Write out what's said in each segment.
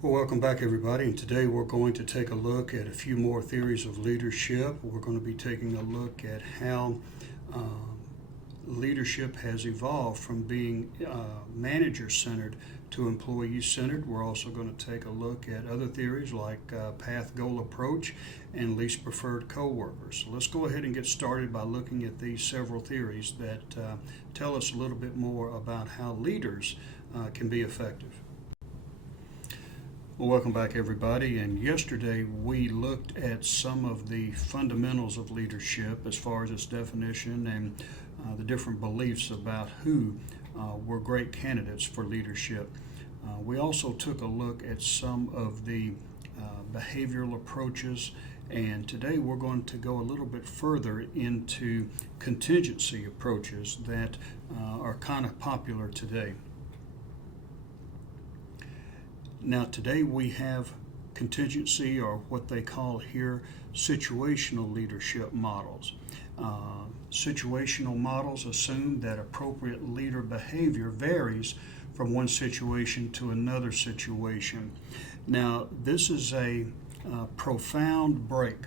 Well, welcome back, everybody. And today we're going to take a look at a few more theories of leadership. We're going to be taking a look at how leadership has evolved from being manager-centered to employee-centered. We're also going to take a look at other theories like path-goal approach and least preferred coworkers. So let's go ahead and get started by looking at these several theories that tell us a little bit more about how leaders can be effective. Well, welcome back, everybody. And yesterday we looked at some of the fundamentals of leadership as far as its definition and the different beliefs about who were great candidates for leadership. We also took a look at some of the behavioral approaches, and today we're going to go a little bit further into contingency approaches that are kind of popular today. Now, today we have contingency, or what they call here situational leadership models. Situational models assume that appropriate leader behavior varies from one situation to another situation. Now, this is a profound break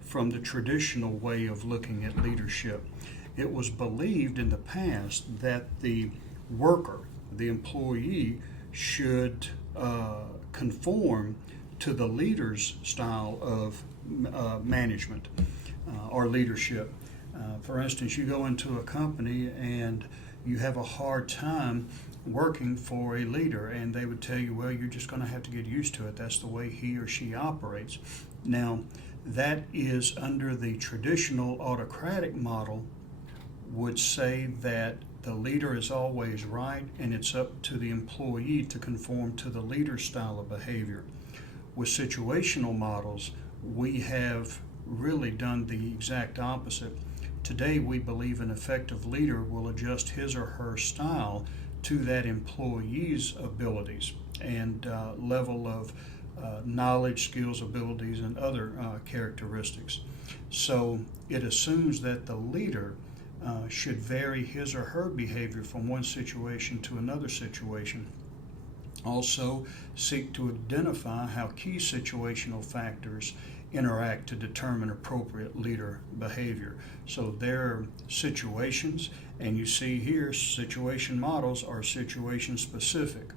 from the traditional way of looking at leadership. It was believed in the past that the worker, the employee, should conform to the leader's style of management or leadership. For instance, you go into a company and you have a hard time working for a leader, and they would tell you, well, you're just going to have to get used to it. That's the way he or she operates. Now, that is under the traditional autocratic model, would say that the leader is always right and it's up to the employee to conform to the leader's style of behavior. With situational models, we have really done the exact opposite. Today, we believe an effective leader will adjust his or her style to that employee's abilities and level of knowledge, skills, abilities, and other characteristics. So it assumes that the leader should vary his or her behavior from one situation to another situation. Also, seek to identify how key situational factors interact to determine appropriate leader behavior. So there are situations, and you see here situation models are situation specific.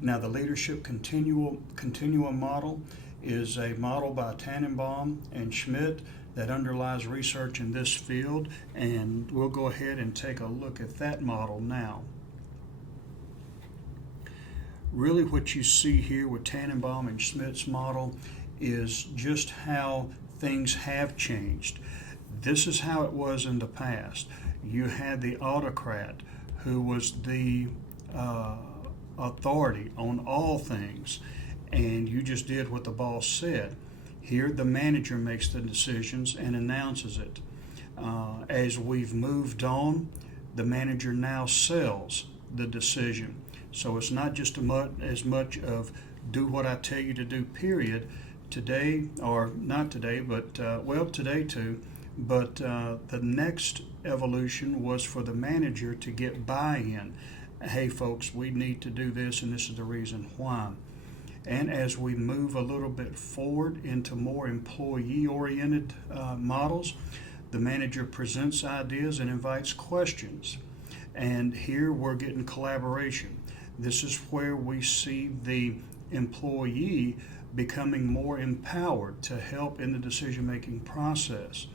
Now, the leadership continuum model is a model by Tannenbaum and Schmidt that underlies research in this field, and we'll go ahead and take a look at that model now. Really, what you see here with Tannenbaum and Schmidt's model is just how things have changed. This is how it was in the past. You had the autocrat who was the authority on all things, and you just did what the boss said. Here, the manager makes the decisions and announces it. As we've moved on, the manager now sells the decision. So it's not just as much of do what I tell you to do, period. Today, or not today, but today too, but the next evolution was for the manager to get buy-in. Hey folks, we need to do this, and this is the reason why. And as we move a little bit forward into more employee-oriented models, the manager presents ideas and invites questions. And here we're getting collaboration. This is where we see the employee becoming more empowered to help in the decision-making process.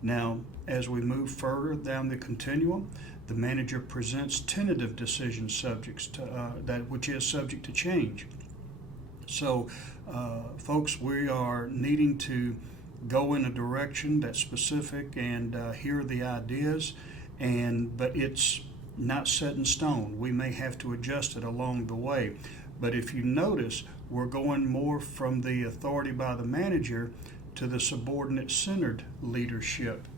Now, as we move further down the continuum, the manager presents tentative decision subjects to, which is subject to change. So, folks, we are needing to go in a direction that's specific and hear the ideas, but it's not set in stone. We may have to adjust it along the way. But if you notice, we're going more from the authority by the manager to the subordinate-centered leadership.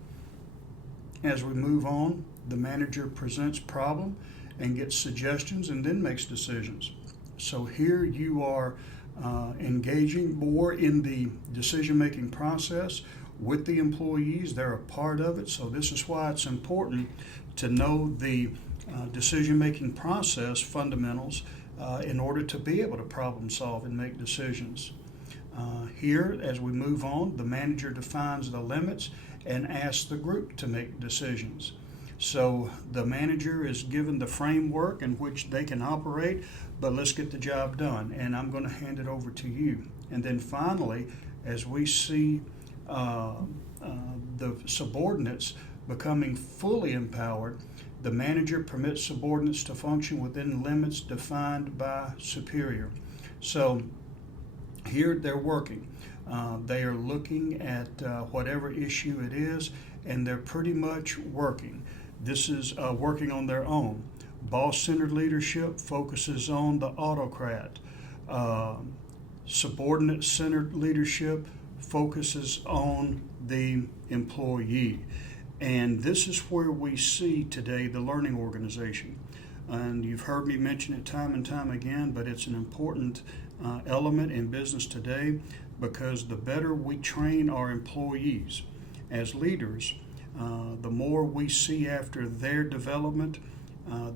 As we move on, the manager presents problem and gets suggestions and then makes decisions. So here you are engaging more in the decision-making process with the employees. They're a part of it, so this is why it's important to know the decision-making process fundamentals in order to be able to problem solve and make decisions. Here, as we move on, the manager defines the limits and asks the group to make decisions. So the manager is given the framework in which they can operate, but let's get the job done. And I'm going to hand it over to you. And then finally, as we see the subordinates becoming fully empowered, the manager permits subordinates to function within limits defined by superior. So here they're working. They are looking at whatever issue it is, and they're pretty much working. This is working on their own. Boss-centered leadership focuses on the autocrat. Subordinate-centered leadership focuses on the employee. And this is where we see today the learning organization. And you've heard me mention it time and time again, but it's an important element in business today, because the better we train our employees as leaders, the more we see after their development,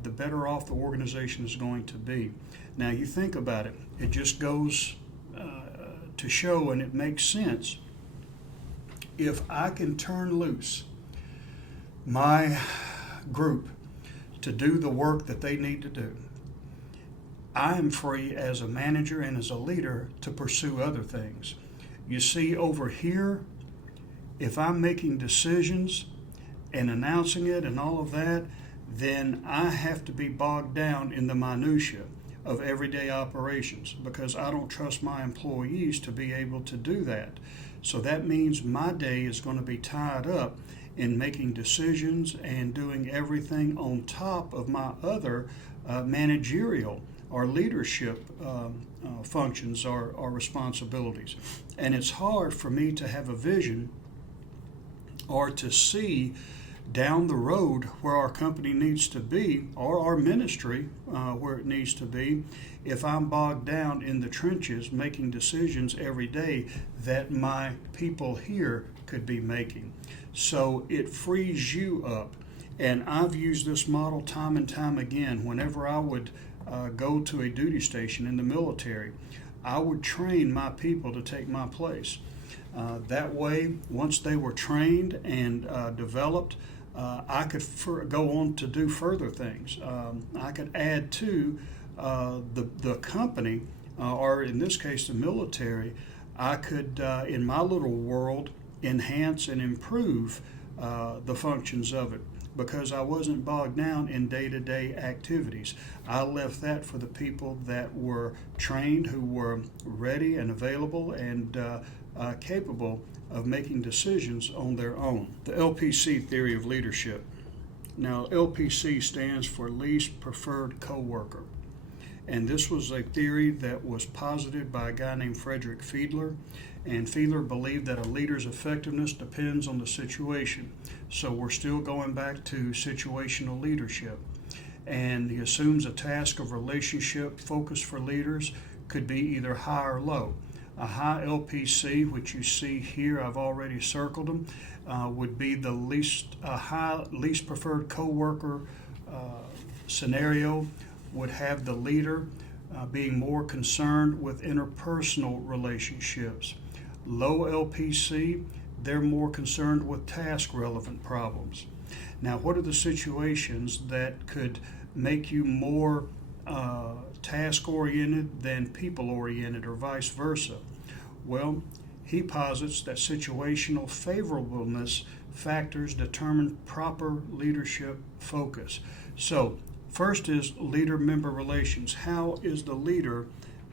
the better off the organization is going to be. Now, you think about it, it just goes to show, and it makes sense. If I can turn loose my group to do the work that they need to do, I am free as a manager and as a leader to pursue other things. You see, over here, if I'm making decisions and announcing it and all of that, then I have to be bogged down in the minutia of everyday operations, because I don't trust my employees to be able to do that. So that means my day is going to be tied up in making decisions and doing everything on top of my other managerial or leadership functions or responsibilities. And it's hard for me to have a vision or to see down the road where our company needs to be, or our ministry where it needs to be, if I'm bogged down in the trenches making decisions every day that my people here could be making. So it frees you up. And I've used this model time and time again. Whenever I would go to a duty station in the military, I would train my people to take my place. That way, once they were trained and developed, I could go on to do further things. I could add to the company, or in this case, the military. I could, in my little world, enhance and improve the functions of it, because I wasn't bogged down in day-to-day activities. I left that for the people that were trained, who were ready and available and capable of making decisions on their own. The LPC theory of leadership. Now, LPC stands for Least Preferred Coworker. And this was a theory that was posited by a guy named Frederick Fiedler. And Fiedler believed that a leader's effectiveness depends on the situation. So we're still going back to situational leadership. And he assumes a task of relationship focus for leaders could be either high or low. A high LPC, which you see here, I've already circled them, would be the least preferred coworker scenario, would have the leader being more concerned with interpersonal relationships. Low LPC, they're more concerned with task-relevant problems. Now, what are the situations that could make you more task-oriented than people-oriented, or vice versa? Well, he posits that situational favorableness factors determine proper leadership focus. So, first is leader-member relations. How is the leader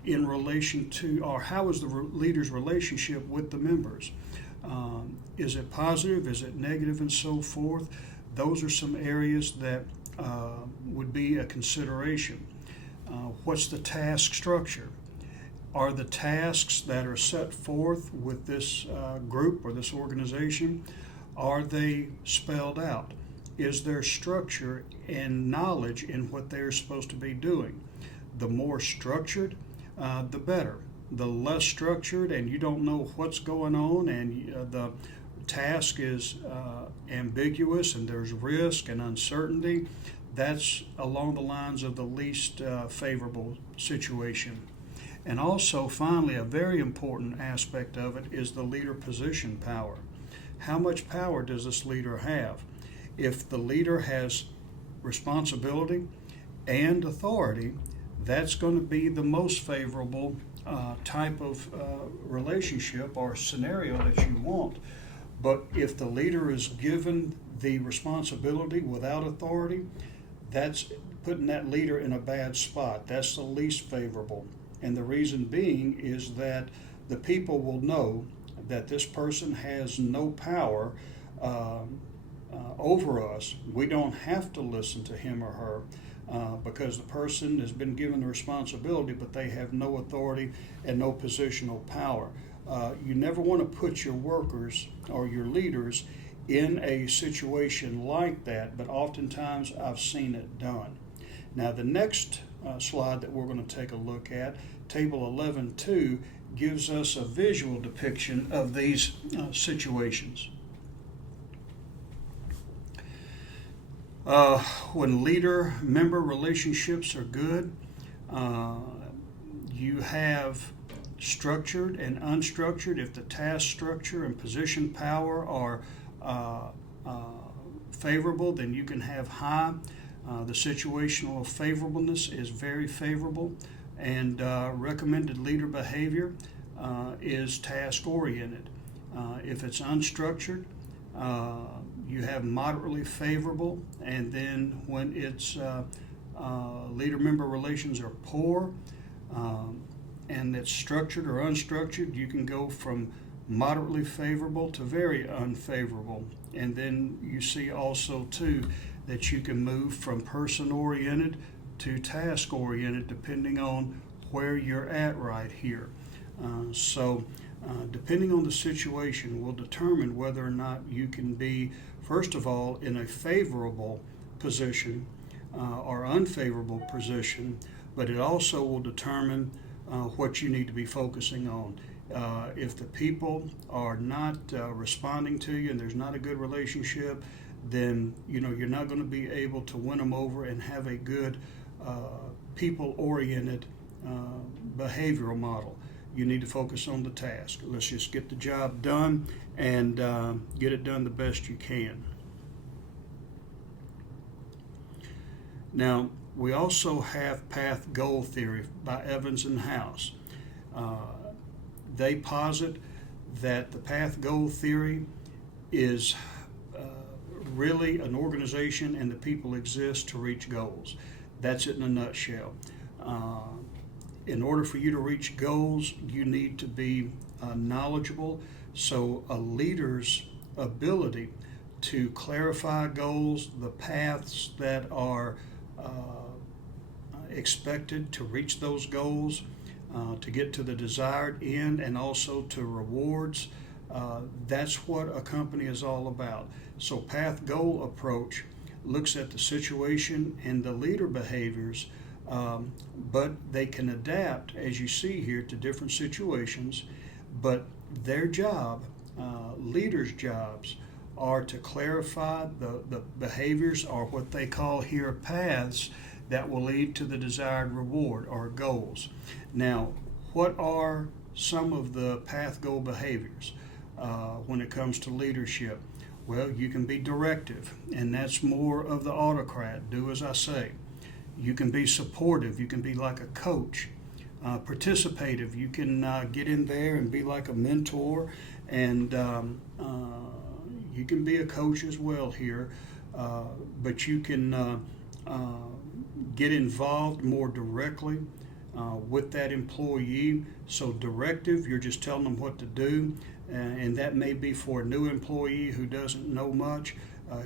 in relation to, or how is the leader's relationship with the members? Is it positive? Is it negative, and so forth? Those are some areas that would be a consideration. What's the task structure? Are the tasks that are set forth with this group or this organization, are they spelled out? Is there structure and knowledge in what they're supposed to be doing? The more structured, the better. The less structured, and you don't know what's going on, and the task is ambiguous, and there's risk and uncertainty, that's along the lines of the least favorable situation. And also, finally, a very important aspect of it is the leader position power. How much power does this leader have? If the leader has responsibility and authority, that's going to be the most favorable type of relationship or scenario that you want. But if the leader is given the responsibility without authority, that's putting that leader in a bad spot. That's the least favorable. And the reason being is that the people will know that this person has no power over us. We don't have to listen to him or her because the person has been given the responsibility, but they have no authority and no positional power. You never want to put your workers or your leaders in a situation like that, but oftentimes I've seen it done. Now, the next slide that we're going to take a look at, Table 11.2, gives us a visual depiction of these situations. When leader-member relationships are good, you have structured and unstructured. If the task structure and position power are favorable, then you can have high. The situational favorableness is very favorable, and recommended leader behavior is task-oriented. If it's unstructured, you have moderately favorable, and then when it's leader-member relations are poor, and it's structured or unstructured, you can go from moderately favorable to very unfavorable. And then you see also too that you can move from person-oriented to task-oriented depending on where you're at right here. Depending on the situation will determine whether or not you can be, first of all, in a favorable position or unfavorable position, but it also will determine what you need to be focusing on. If the people are not responding to you and there's not a good relationship, then you're not going to be able to win them over and have a good people-oriented behavioral model. You need to focus on the task. Let's just get the job done and get it done the best you can. Now, we also have path goal theory by Evans and House. They posit that the path goal theory is really an organization and the people exist to reach goals. That's it in a nutshell. In order for you to reach goals, you need to be knowledgeable. So a leader's ability to clarify goals, the paths that are expected to reach those goals, to get to the desired end, and also to rewards. That's what a company is all about. So path goal approach looks at the situation and the leader behaviors, but they can adapt, as you see here, to different situations. But their job, leaders' jobs, are to clarify the behaviors, or what they call here paths, that will lead to the desired reward or goals. Now, what are some of the path goal behaviors when it comes to leadership? Well, you can be directive, and that's more of the autocrat, do as I say. You can be supportive, you can be like a coach. Participative, you can get in there and be like a mentor, and you can be a coach as well here, but you can get involved more directly with that employee. So directive, you're just telling them what to do, and that may be for a new employee who doesn't know much.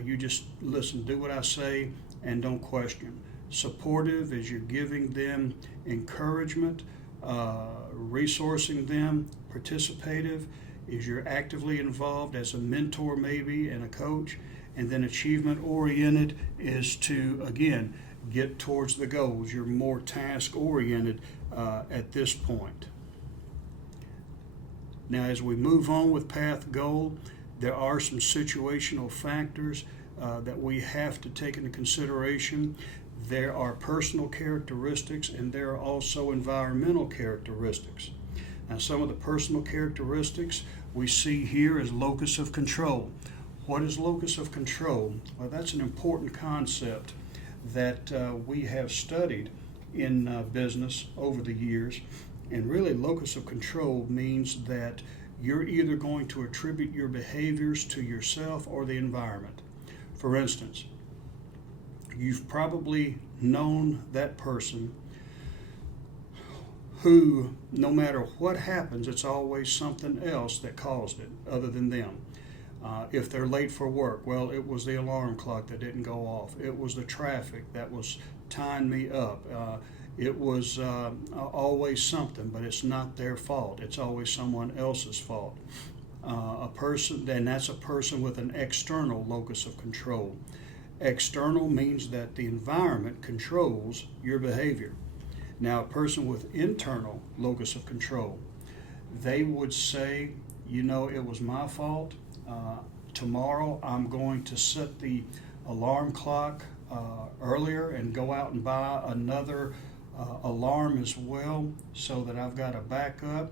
You just listen, do what I say, and don't question. Supportive is you're giving them encouragement, resourcing them. Participative is you're actively involved as a mentor maybe and a coach. And then achievement oriented is to, again, get towards the goals. You're more task oriented at this point. Now, as we move on with path goal, there are some situational factors that we have to take into consideration. There are personal characteristics and there are also environmental characteristics. Now, some of the personal characteristics we see here is locus of control. What is locus of control? Well, that's an important concept that we have studied in business over the years. And really, locus of control means that you're either going to attribute your behaviors to yourself or the environment. For instance, you've probably known that person who, no matter what happens, it's always something else that caused it other than them. If they're late for work, well, it was the alarm clock that didn't go off. It was the traffic that was tying me up. It was always something, but it's not their fault. It's always someone else's fault. A person, and that's a person with an external locus of control. External means that the environment controls your behavior. Now, a person with internal locus of control, they would say, you know, it was my fault. Tomorrow I'm going to set the alarm clock earlier and go out and buy another alarm as well so that I've got a backup.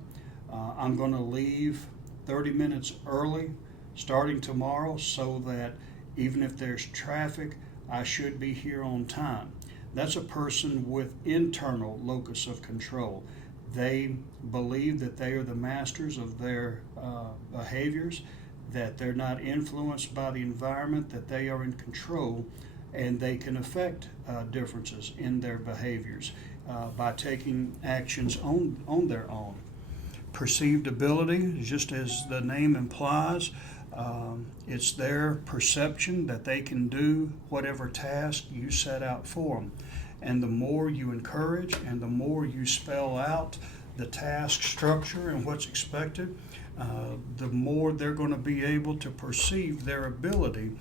I'm going to leave 30 minutes early starting tomorrow so that even if there's traffic, I should be here on time. That's a person with internal locus of control. They believe that they are the masters of their behaviors, that they're not influenced by the environment, that they are in control, and they can affect differences in their behaviors by taking actions on their own. Perceived ability, just as the name implies, it's their perception that they can do whatever task you set out for them. And the more you encourage and the more you spell out the task structure and what's expected, the more they're going to be able to perceive their ability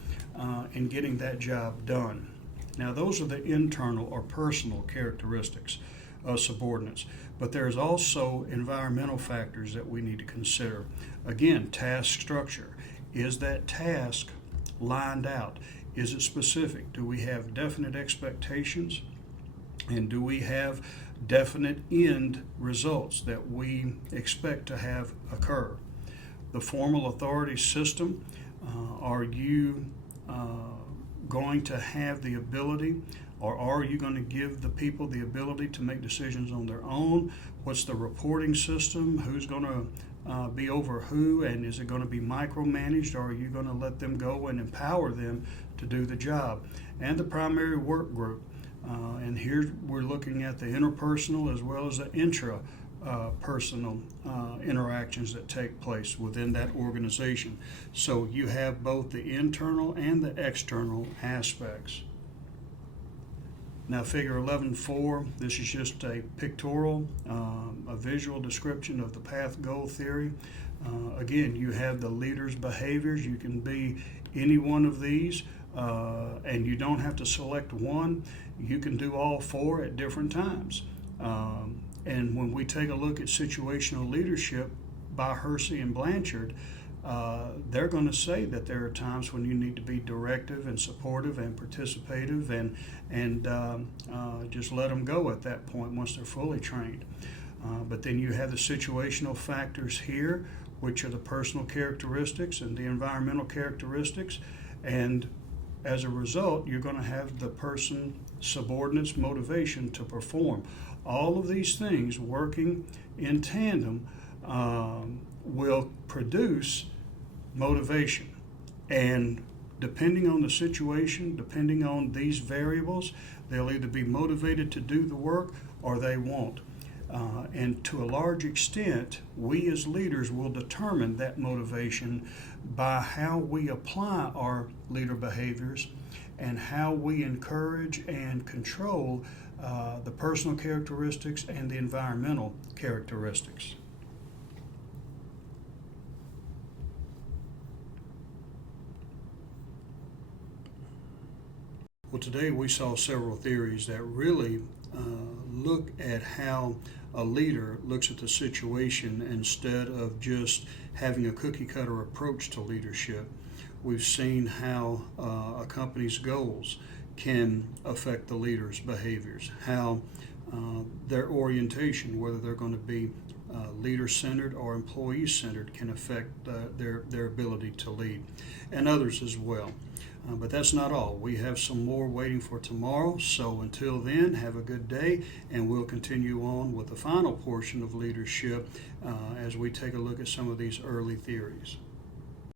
in getting that job done. Now, those are the internal or personal characteristics of subordinates. But there's also environmental factors that we need to consider. Again, task structure. Is that task lined out? Is it specific? Do we have definite expectations? And do we have definite end results that we expect to have occur? The formal authority system, are you going to have the ability, or are you going to give the people the ability to make decisions on their own? What's the reporting system? Who's going to be over who, and is it going to be micromanaged, or are you going to let them go and empower them to do the job? And the primary work group. And here we're looking at the interpersonal as well as the intrapersonal interactions that take place within that organization. So you have both the internal and the external aspects. Now, figure 11.4, this is just a pictorial, a visual description of the path goal theory. Again, you have the leader's behaviors. You can be any one of these, and you don't have to select one. You can do all four at different times. And when we take a look at situational leadership by Hersey and Blanchard, they're going to say that there are times when you need to be directive and supportive and participative and just let them go at that point once they're fully trained. But then you have the situational factors here, which are the personal characteristics and the environmental characteristics. And as a result, you're going to have the person subordinate's motivation to perform. All of these things working in tandem will produce motivation. And depending on the situation, depending on these variables, they'll either be motivated to do the work or they won't. And to a large extent, we as leaders will determine that motivation by how we apply our leader behaviors and how we encourage and control the personal characteristics and the environmental characteristics. Well, today we saw several theories that really look at how a leader looks at the situation instead of just having a cookie cutter approach to leadership. We've seen how a company's goals can affect the leader's behaviors, how their orientation, whether they're going to be leader-centered or employee-centered, can affect their ability to lead, and others as well. But that's not all. We have some more waiting for tomorrow. So until then, have a good day, and we'll continue on with the final portion of leadership as we take a look at some of these early theories.